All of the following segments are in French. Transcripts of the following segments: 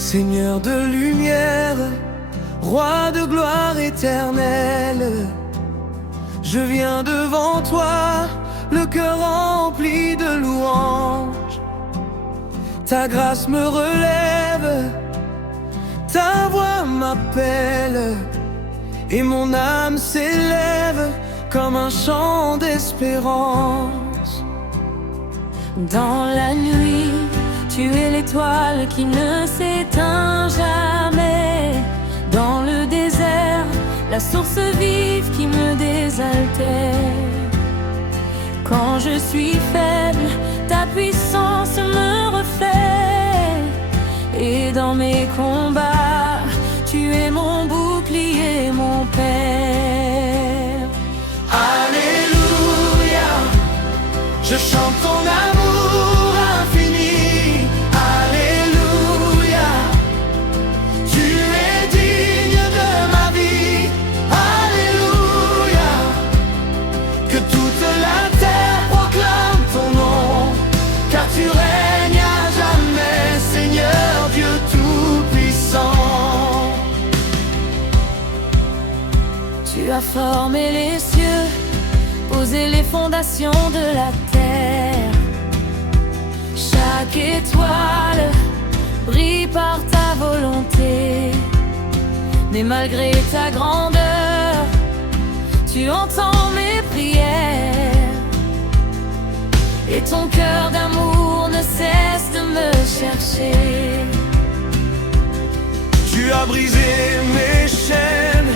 Seigneur de lumière, roi de gloire éternelle, je viens devant toi, le cœur rempli de louanges. Ta grâce me relève, ta voix m'appelle, et mon âme s'élève comme un chant d'espérance. Dans la nuit, tu es l'étoile qui ne s'éteint jamais. Dans le désert, la source vive qui me désaltère. Quand je suis faible, ta puissance me refait. Et dans mes combats, tu es mon bouclier, mon Père. Alléluia, je chante ton amour infini. Alléluia, tu es digne de ma vie. Alléluia, que toute la terre proclame ton nom, car tu règnes à jamais, Seigneur Dieu Tout-Puissant. Tu as formé les cieux, posé les fondations de la terre. Chaque étoile brille par ta volonté. Mais malgré ta grandeur, tu entends mes prières. Et ton cœur d'amour ne cesse de me chercher. Tu as brisé mes chaînes,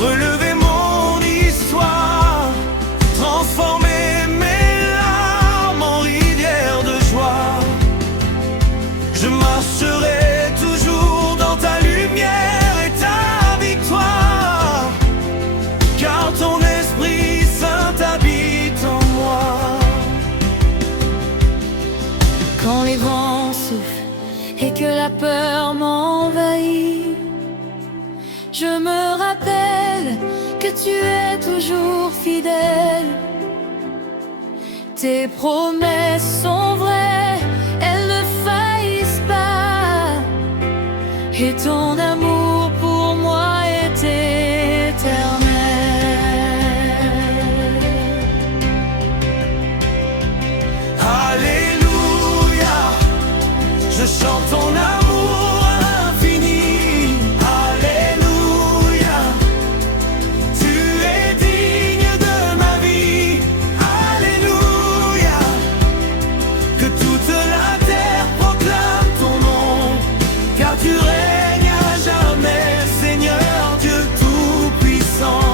relevé mon histoire, transformé mes larmes en rivière de joie. Je marcherai toujours dans ta lumière et ta victoire, car ton Esprit Saint habite en moi. Quand les vents soufflent et que la peur m'envahit, je me rappelle que tu es toujours fidèle. Tes promesses sont vraies, elles ne faillissent pas. Et ton amour pour moi est éternel. Alléluia, je chante ton amour infini. Alléluia, tu es digne de ma vie. Alléluia, que toute la terre proclame ton nom, car tu règnes à jamais, Seigneur Dieu Tout-Puissant.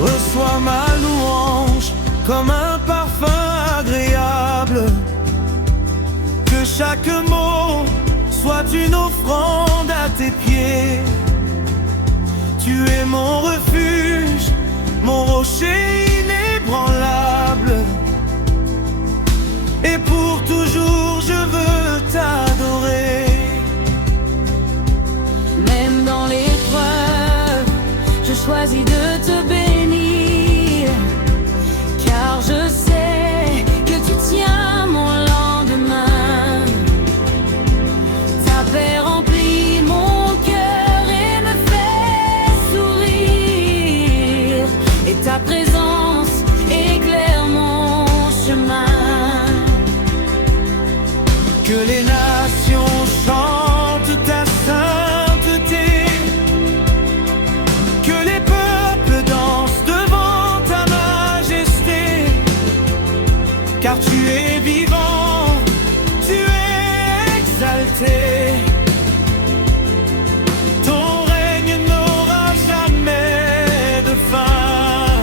Reçois ma louange comme un parfum agréable, que chaque mot soit une offrande à tes pieds. Tu es mon refuge, mon rocher inébranlable, et pour toujours je veux t'adorer. Même dans l'épreuve, je choisis de te bénir, car je sais que tu tiens mon lendemain. Ta paix remplit mon cœur et me fait sourire, et ta présence éclaire mon chemin. Que les nations chantent ta sainteté, que les peuples dansent devant ta majesté, car tu es vivant, tu es exalté. Ton règne n'aura jamais de fin.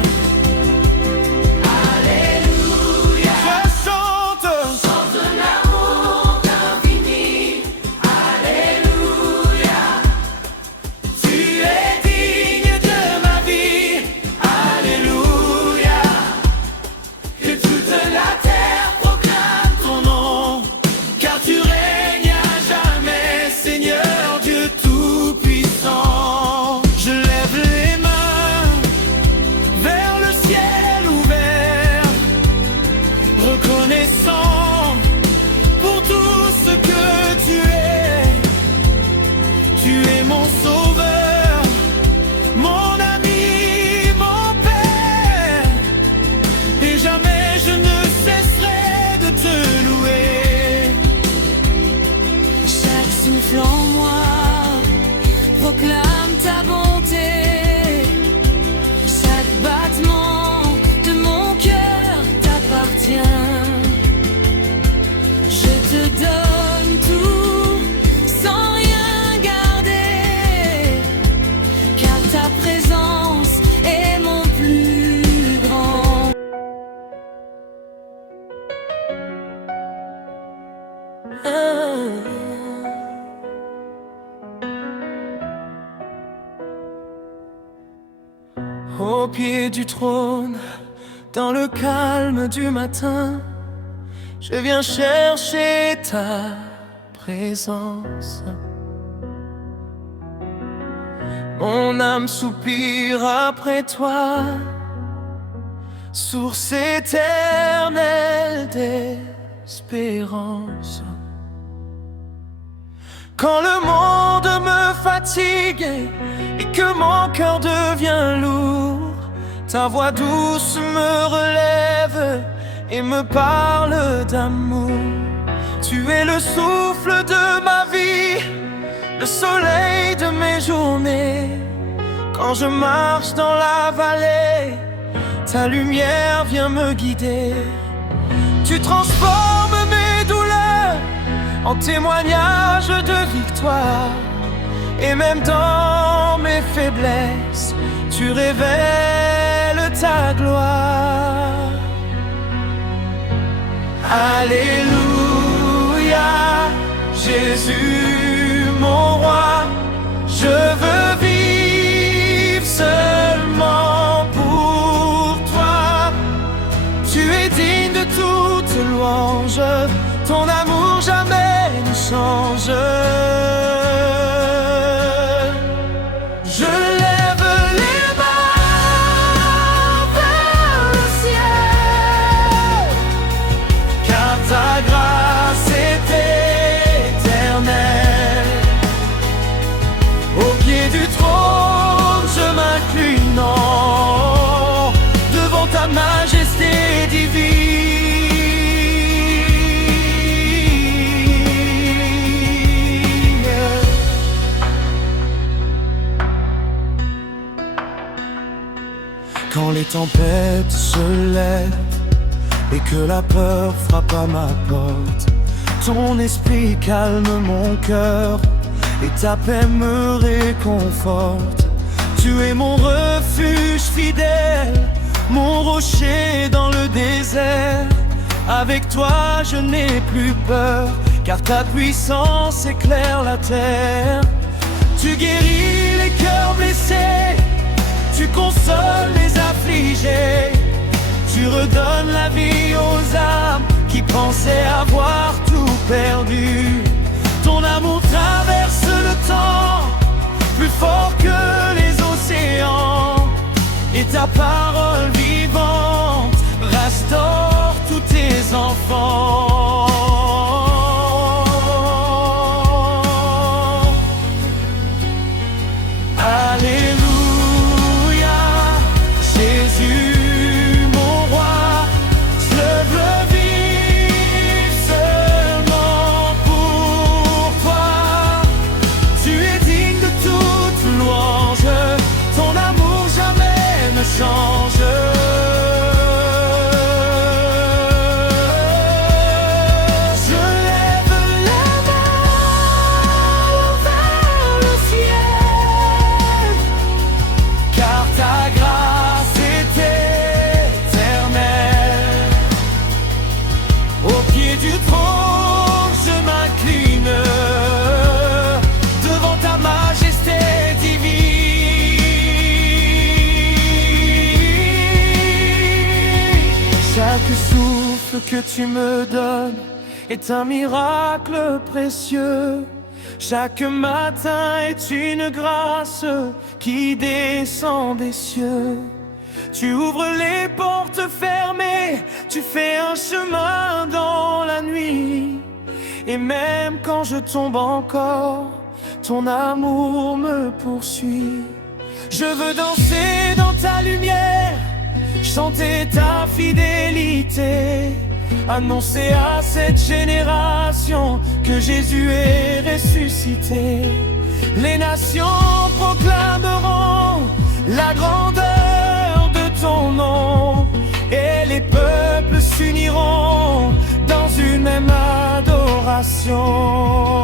Alléluia, je chante ton amour infini. Alléluia, tu es digne de ma vie. Alléluia, que toute la terre proclame ton nom, car tu règnes à jamais, Seigneur Dieu Tout-Puissant. Je lève les mains vers le ciel ouvert, reconnaissant te louer. Chaque souffle en moi proclame ta bonté. Chaque battement de mon cœur t'appartient. Je te donne tout sans rien garder, car ta présence est mon plus grand. Au pied du trône, dans le calme du matin, je viens chercher ta présence. Mon âme soupire après toi, source éternelle d'espérance. Quand le monde me fatigue et que mon cœur devient lourd, ta voix douce me relève et me parle d'amour. Tu es le souffle de ma vie, le soleil de mes journées. Quand je marche dans la vallée, ta lumière vient me guider. Tu transformes mes douleurs en témoignage de victoire. Et même dans mes faiblesses, tu révèles ta gloire. Alléluia, Jésus mon roi, je veux vivre seulement pour toi. Tu es digne de toute louange, ton amour jamais ne change. Je lève les mains vers le ciel, car ta grâce est éternelle. Au pied du trône, je m'incline devant ta majesté divine. Quand les tempêtes se lèvent et que la peur frappe à ma porte, ton esprit calme mon cœur et ta paix me réconforte. Tu es mon refuge fidèle, mon rocher dans le désert. Avec toi je n'ai plus peur, car ta puissance éclaire la terre. Tu guéris les cœurs blessés, tu consoles les affligés, tu redonnes la vie aux âmes qui pensaient avoir tout perdu. Ton amour traverse le temps, plus fort que les océans, et ta parole vivante restaure tous tes enfants. Alléluia, Jésus mon roi, je veux vivre seulement pour toi. Tu es digne de toute louange, ton amour jamais ne change. Je lève la main vers le ciel, car ta grâce est éternelle. Au pied du trône, je m'incline devant ta majesté divine. Chaque souffle que tu me donnes est un miracle précieux. Chaque matin est une grâce qui descend des cieux. Tu ouvres les portes fermées, tu fais un chemin dans la nuit. Et même quand je tombe encore, ton amour me poursuit. Je veux danser dans ta lumière, chanter ta fidélité, annoncer à cette génération que Jésus est ressuscité. Les nations proclameront la grandeur de ton nom, et les peuples s'uniront dans une même adoration.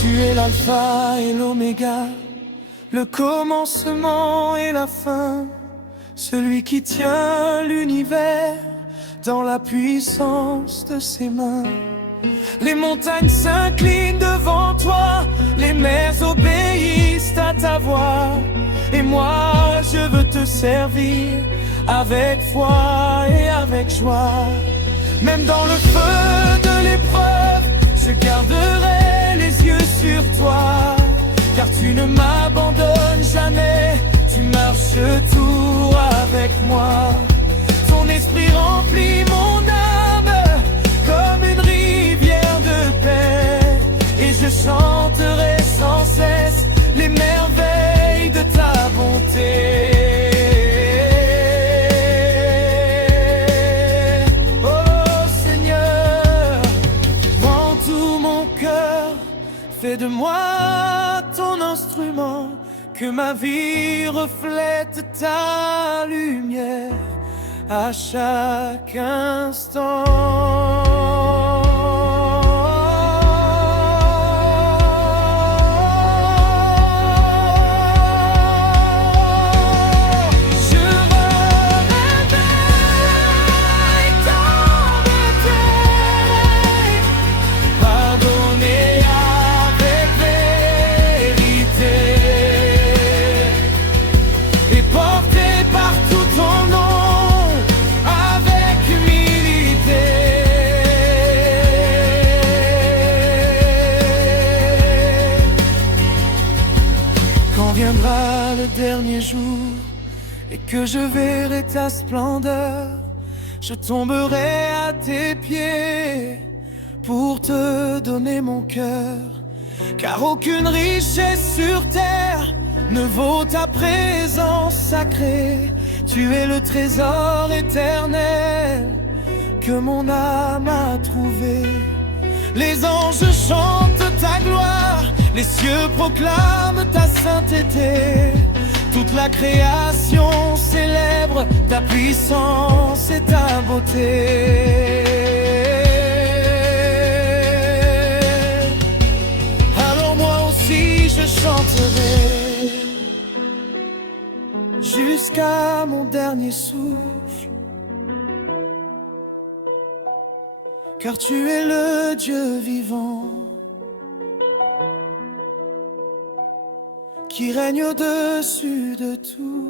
Tu es l'alpha et l'oméga, le commencement et la fin, celui qui tient l'univers dans la puissance de ses mains. Les montagnes s'inclinent devant toi, les mers obéissent à ta voix. Et moi je veux te servir avec foi et avec joie. Même dans le feu de l'épreuve, je garderai les yeux sur toi. Car tu ne m'abandonnes jamais, tu marches tout avec moi. Ton esprit remplit mon âme comme une rivière de paix, et je chanterai sans cesse les merveilles de ta bonté. Oh Seigneur, prends tout mon cœur, fais de moi ton instrument, que ma vie reflète ta lumière à chaque instant. Viendra le dernier jour et que je verrai ta splendeur, je tomberai à tes pieds pour te donner mon cœur. Car aucune richesse sur terre ne vaut ta présence sacrée. Tu es le trésor éternel que mon âme a trouvé. Les anges chantent ta gloire, les cieux proclament ta sainteté. Toute la création célèbre ta puissance et ta beauté. Alors moi aussi je chanterai jusqu'à mon dernier souffle, car tu es le Dieu vivant qui règne au-dessus de tout.